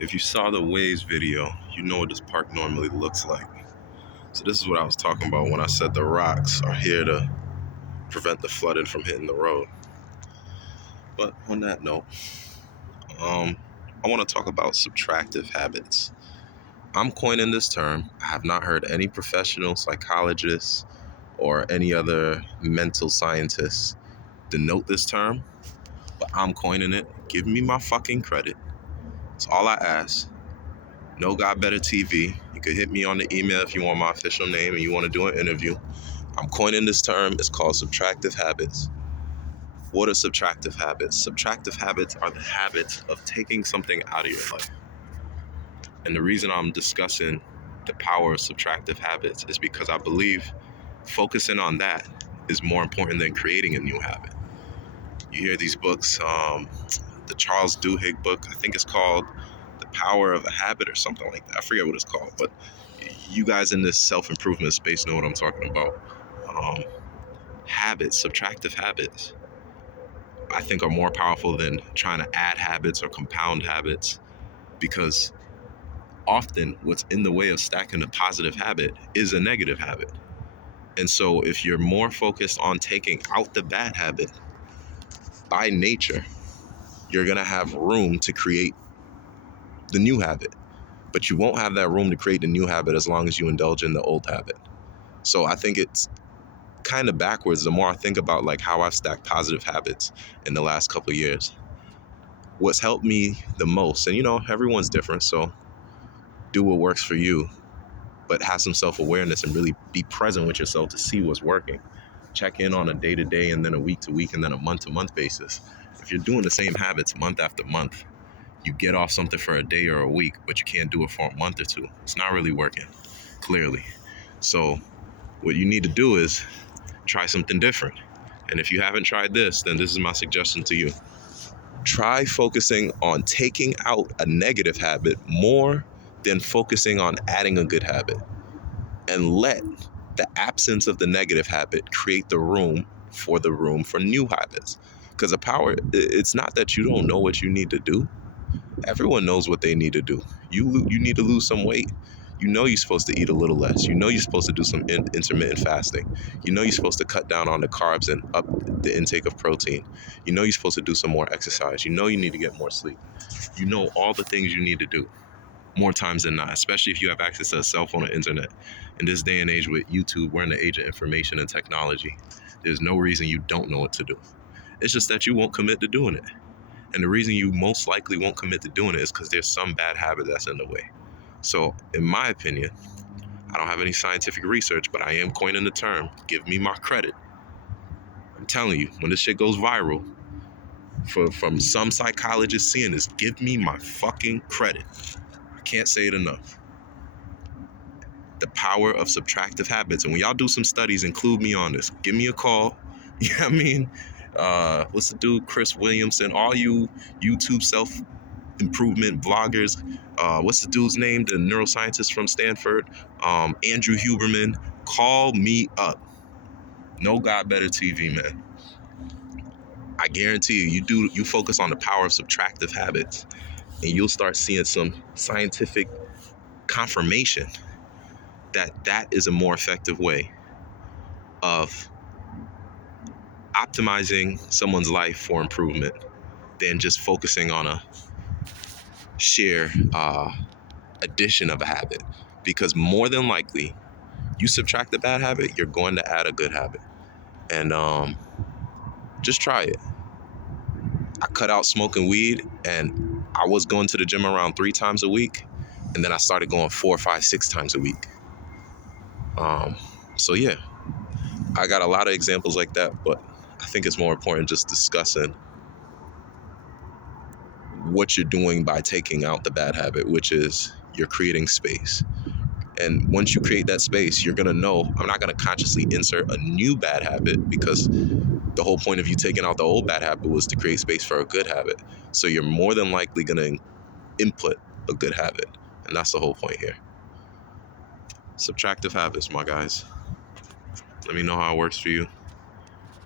If you saw the Waze video, you know what this park normally looks like. So this is what I was talking about when I said the rocks are here to prevent the flooding from hitting the road. But on that note, I want to talk about subtractive habits. I'm coining this term. I have not heard any professional psychologists or any other mental scientists denote this term, but I'm coining it. Give me my fucking credit. That's all I ask. No Got Better TV. You could hit me on the email if you want my official name and you want to do an interview. I'm coining this term. It's called subtractive habits. What are subtractive habits? Subtractive habits are the habits of taking something out of your life. And the reason I'm discussing the power of subtractive habits is because I believe focusing on that is more important than creating a new habit. You hear these books, the Charles Duhigg book, I think it's called The Power of a Habit or something like that. I forget what it's called, but you guys in this self-improvement space know what I'm talking about. Habits, subtractive habits, I think are more powerful than trying to add habits or compound habits, because often what's in the way of stacking a positive habit is a negative habit. And so if you're more focused on taking out the bad habit, by nature, you're going to have room to create the new habit. But you won't have that room to create the new habit as long as you indulge in the old habit. So I think it's kind of backwards the more I think about like how I've stacked positive habits in the last couple of years. What's helped me the most, and everyone's different, so do what works for you, but have some self-awareness and really be present with yourself to see what's working. Check in on a day-to-day and then a week-to-week and then a month-to-month basis. If you're doing the same habits month after month, you get off something for a day or a week, but you can't do it for a month or two. It's not really working, clearly. So what you need to do is try something different. And if you haven't tried this, then this is my suggestion to you. Try focusing on taking out a negative habit more than focusing on adding a good habit. And let the absence of the negative habit create the room for new habits. Because it's not that you don't know what you need to do. Everyone knows what they need to do. You need to lose some weight. You know you're supposed to eat a little less. You know you're supposed to do some intermittent fasting. You know you're supposed to cut down on the carbs and up the intake of protein. You know you're supposed to do some more exercise. You know you need to get more sleep. You know all the things you need to do more times than not, especially if you have access to a cell phone or internet. In this day and age with YouTube, we're in the age of information and technology. There's no reason you don't know what to do. It's just that you won't commit to doing it. And the reason you most likely won't commit to doing it is because there's some bad habit that's in the way. So, in my opinion, I don't have any scientific research, but I am coining the term. Give me my credit. I'm telling you, when this shit goes viral, from some psychologists seeing this, give me my fucking credit. I can't say it enough. The power of subtractive habits. And when y'all do some studies, include me on this. Give me a call. You know what I mean? What's the dude? Chris Williamson. All you YouTube self-improvement vloggers. What's the dude's name? The neuroscientist from Stanford. Andrew Huberman. Call me up. No Got Better TV, man. I guarantee you focus on the power of subtractive habits, and you'll start seeing some scientific confirmation that is a more effective way of optimizing someone's life for improvement than just focusing on a sheer addition of a habit. Because more than likely, you subtract the bad habit, you're going to add a good habit. And just try it. I cut out smoking weed, and I was going to the gym around 3 times a week, and then I started going 4, 5, 6 times a week. So yeah, I got a lot of examples like that, but I think it's more important just discussing what you're doing by taking out the bad habit, which is you're creating space. And once you create that space, you're going to know I'm not going to consciously insert a new bad habit, because the whole point of you taking out the old bad habit was to create space for a good habit. So you're more than likely going to input a good habit. And that's the whole point here. Subtractive habits, my guys. Let me know how it works for you.